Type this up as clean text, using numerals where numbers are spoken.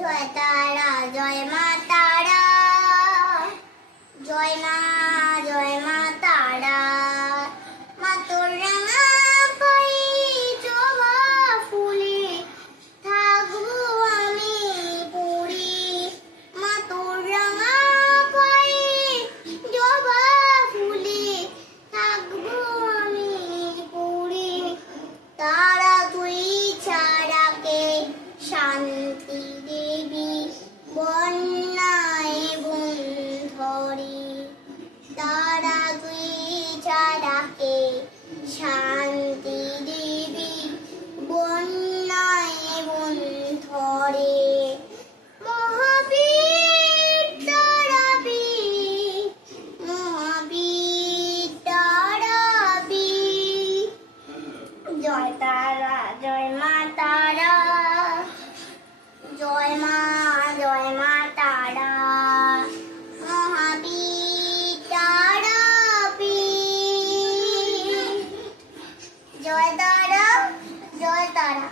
জয় তারা জয় মা তারা, জয় মা তারা। মা তোর রাঙা পায়ে জবা ফুলে থাকবো আমি পড়ে। মা তোর রাঙা পায়ে জবা ফুলে থাকবো আমি পড়ে। তারা তুই ছাড়া কে শান্তি দেবী বন্যায় বুন ধরে। তারা তুই ছাড়া কে শান্তি দেবী বন্যায় বুন ধরে। মহাবীর তারাবীর, মহাবীর তারাবীর। জয় তারা জয় মা তারা, জয় মা তারা। মহাবীর তারাবীর। জয় তারা জয় তারা।